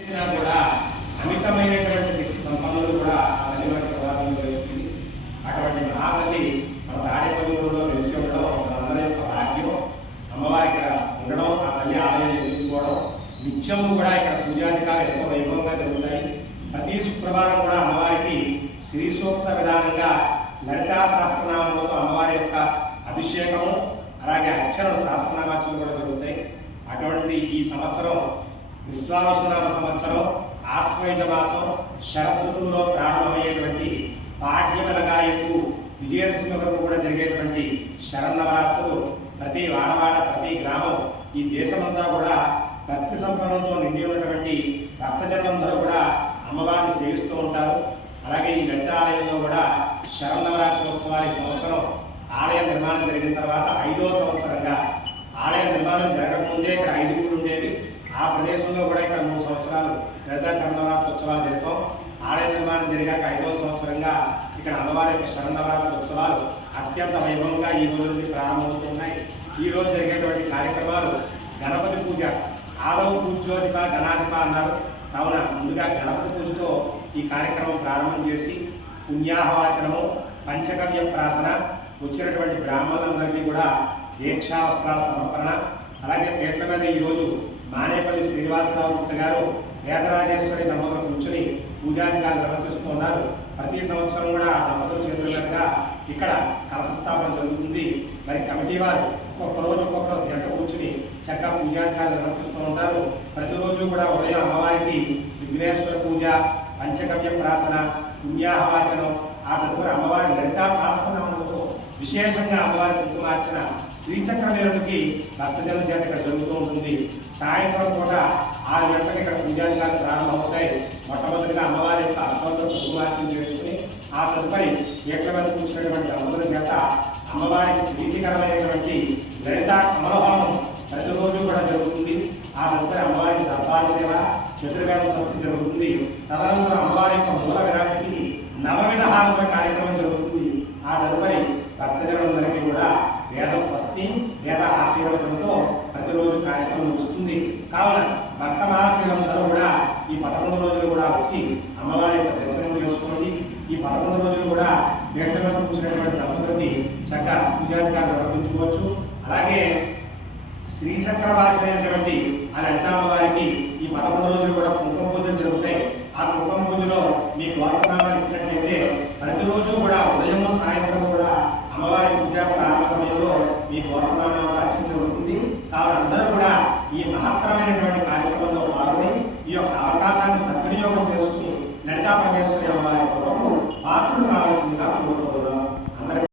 చేసినా కూడా అమితమైనటువంటి శక్తి సంపన్నులు కూడా ఆ తల్లి మనకి ప్రసాదం చేస్తుంది. అటువంటి మహాతల్లి మన తాడేపల్లిలో వెలిసి ఉండడం మనందరి యొక్క భాగ్యం. అమ్మవారి ఇక్కడ ఉండడం, ఆ తల్లి ఆలయం నిర్మించుకోవడం, నిత్యము కూడా ఇక్కడ పూజాధికాలు ఎంతో వైభవంగా జరుగుతాయి. ప్రతి శుక్రవారం కూడా అమ్మవారికి శ్రీ సూక్త విధానంగా లలితా సహస్రనామంతో అమ్మవారి యొక్క అభిషేకము, అలాగే అక్షరం సహస్రనామాచలు కూడా జరుగుతాయి. అటువంటిది ఈ సంవత్సరం విశ్వావసునామ సంవత్సరం ఆశ్వయుజ మాసం శరదృతువులో ప్రారంభమయ్యేటువంటి పాడ్యమలగాయకు విజయదశమి వరకు కూడా జరిగేటువంటి శరన్నవరాత్రులు ప్రతి వాడవాడ, ప్రతి గ్రామం, ఈ దేశమంతా కూడా భక్తి సంపన్నంతో నిండి ఉన్నటువంటి భక్తజనులందరూ కూడా అమ్మవారిని సేవిస్తూ ఉంటారు. అలాగే ఈ లలిత ఆలయంలో కూడా శరన్నవరాత్రి ఉత్సవాలు ఈ సంవత్సరం ఆలయ నిర్మాణం జరిగిన తర్వాత 5వ సంవత్సరంగా, ఆలయ నిర్మాణం జరగకముందే ఇక్కడ 5 గుళ్ళు ఉండేవి. ఆ ప్రదేశంలో కూడా ఇక్కడ 3 సంవత్సరాలు లలితా శరన్నవరాత్రి ఉత్సవాలు జరిపాం. ఆలయ నిర్మాణం జరిగాక 5వ సంవత్సరంగా ఇక్కడ అమ్మవారి యొక్క శరన్నవరాత్రి ఉత్సవాలు అత్యంత వైభవంగా ఈ రోజు నుండి ప్రారంభమవుతున్నాయి. ఈ రోజు జరిగేటువంటి కార్యక్రమాలు గణపతి పూజ, ఆదవ పూజ్యోధిప గణాధిప అన్నారు. కావున ముందుగా గణపతి పూజతో ఈ కార్యక్రమం ప్రారంభం చేసి పుణ్యాహవాచనము, పంచగవ్య ప్రాసన, వచ్చినటువంటి బ్రాహ్మణులందరికీ కూడా దీక్షా వస్త్రాల సమర్పణ, అలాగే పీటల మీద ఈరోజు మానేపల్లి శ్రీనివాసరావు గుప్త గారు వేదరాజేశ్వరి దంపతులు కూర్చొని పూజాధికారులు నిర్వర్తిస్తున్నారు. ప్రతి సంవత్సరం కూడా ఆ దంపతుల చేతుల మీదుగా ఇక్కడ కలశ స్థాపన జరుగుతుంది. మరి కమిటీ వారు ఒక్కొక్క రోజు ఒక్కొక్కరు జంట కూర్చుని చక్కగా పూజాధికారులు నిర్వర్తిస్తూ ఉంటారు. ప్రతిరోజు కూడా ఉదయం అమ్మవారికి విఘ్నేశ్వర పూజ, పంచగవ్య ప్రాసన, పుణ్యాహవాచనం, ఆ తదుపరి అమ్మవారి లలితా సహస్రనామములతో విశేషంగా అమ్మవారి కుంకుమార్చన శ్రీచక్ర నిరుడికి భక్తజనుల చేత ఇక్కడ జరుగుతూ ఉంటుంది. సాయంత్రం పూట 6 గంటలకు ఇక్కడ పూజాధికారులు ప్రారంభమవుతాయి. మొట్టమొదటిగా అమ్మవారి యొక్క అష్టోత్తర కుంకుమార్చన చేసుకుని ఆ తదుపరి పీటల మీద కూర్చున్నటువంటి దంపతుల చేత అమ్మవారికి ప్రీతికరమైనటువంటి లలితా కమలహోమం ప్రతిరోజు కూడా జరుగుతుంది. ఆ తదుపరి అమ్మవారికి దర్బారు సేవ, చతుర్వేద స్వస్తి జరుగుతుంది. తదనంతరం అమ్మవారి యొక్క మూల విరాటికి నవవిధ హారతుల కార్యక్రమం జరుగుతుంది. ఆ తదుపరి భక్తజనులందరికీ కూడా వేద స్వస్తి, వేద ఆశీర్వచనంతో ప్రతిరోజు కార్యక్రమం ముగుస్తుంది. కావున భక్త మహాశీలందరూ కూడా ఈ 11 రోజులు కూడా వచ్చి అమ్మవారి యొక్క దర్శనం చేసుకోండి. ఈ 11 రోజులు కూడా పీటల మీద కూర్చున్నటువంటి దంపతులకి చక్కగా పూజాధికారులు నిర్వర్తించుకోవచ్చు. అలాగే శ్రీచక్రవాసి అయినటువంటి ఆ లలితామ్మవారికి ఈ 11 రోజులు కూడా కుంకుమ పూజలు జరుగుతాయి. ఆ కుంకుమ పూజలో మీ గోత్రనామాలు ఇచ్చినట్లయితే ప్రతిరోజు కూడా ఉదయం సాయంత్రం కూడా అమ్మవారి పూజ ప్రారంభ సమయంలో మీ గోత్రనామాలు అర్చన జరుగుతుంది. కావున అందరూ కూడా ఈ మహత్తరమైనటువంటి కార్యక్రమంలో పాల్గొని ఈ యొక్క అవకాశాన్ని సద్వినియోగం చేసుకుని లలితా పరమేశ్వరి అమ్మవారి కొరకు పాత్రలు కావాల్సిందిగా కోరుకోవాలి.